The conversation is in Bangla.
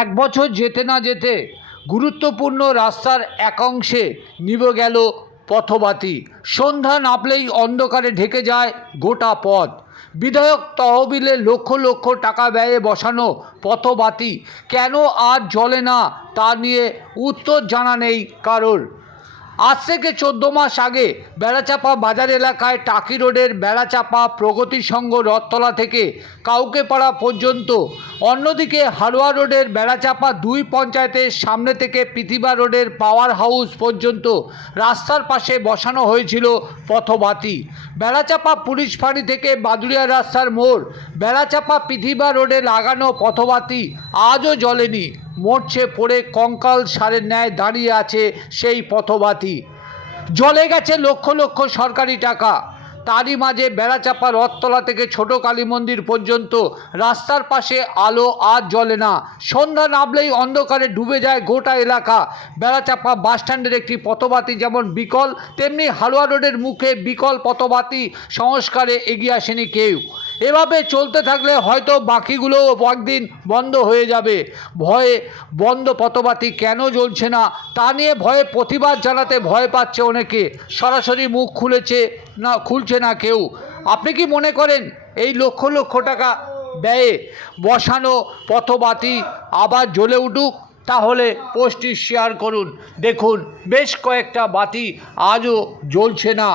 এক বছর যেতে না যেতে গুরুত্বপূর্ণ রাস্তার এক অংশে নিভে গেল পথবাতি। সন্ধ্যা নামলেই অন্ধকারে ঢেকে যায় গোটা পথ। বিধায়ক তহবিলে লক্ষ লক্ষ টাকা ব্যয়ে বসানো পথবাতি কেন আর জ্বলে না তা নিয়ে উত্তর জানা নেই কারোর। আজ থেকে 14 মাস আগে বেড়াচাপা বাজার এলাকায় টাকি রোডের বেড়াচাপা প্রগতি সংঘ রথতলা থেকে কাউকেপাড়া পর্যন্ত, অন্যদিকে হারোয়া রোডের বেড়াচাপা 2 পঞ্চায়েতের সামনে থেকে পৃথিবী রোডের পাওয়ার হাউস পর্যন্ত রাস্তার পাশে বসানো হয়েছিল পথবাতি। বেড়াচাপা পুলিশ ফাঁড়ি থেকে বাদুড়িয়া রাস্তার মোড় বেড়াচাপা পৃথিবী রোডে লাগানো পথবাতি আজও জ্বলেনি। মরছে পড়ে কঙ্কাল সারের ন্যায় দাঁড়িয়ে আছে সেই পথবাতি। জ্বলে গেছে লক্ষ লক্ষ সরকারি টাকা। তারই মাঝে বেড়াচাপা রথতলা থেকে ছোট কালী মন্দির পর্যন্ত রাস্তার পাশে আলো আজ জ্বলে না। সন্ধ্যা নামলেই অন্ধকারে ডুবে যায় গোটা এলাকা। বেড়াচাপা বাসস্ট্যান্ডের একটি পথবাতি যেমন বিকল, তেমনি হারোয়া রোডের মুখে বিকল পথবাতি সংস্কারে এগিয়ে আসেনি কেউ। এভাবে চলতে থাকলে হয়তো বাকিগুলোও একদিন বন্ধ হয়ে যাবে। ভয়ে বন্ধ পথবাতি কেন জ্বলছে না তা নিয়ে ভয়ে প্রতিবাদ জানাতে ভয় পাচ্ছে অনেকে। সরাসরি মুখ খুলছে না কেউ। আপনি কি মনে করেন এই লক্ষ লক্ষ টাকা ব্যয়ে বসানো পথবাতি আবার জ্বলে উঠুক? তাহলে পোস্টটি শেয়ার করুন। দেখুন বেশ কয়েকটা বাতি আজও জ্বলছে না।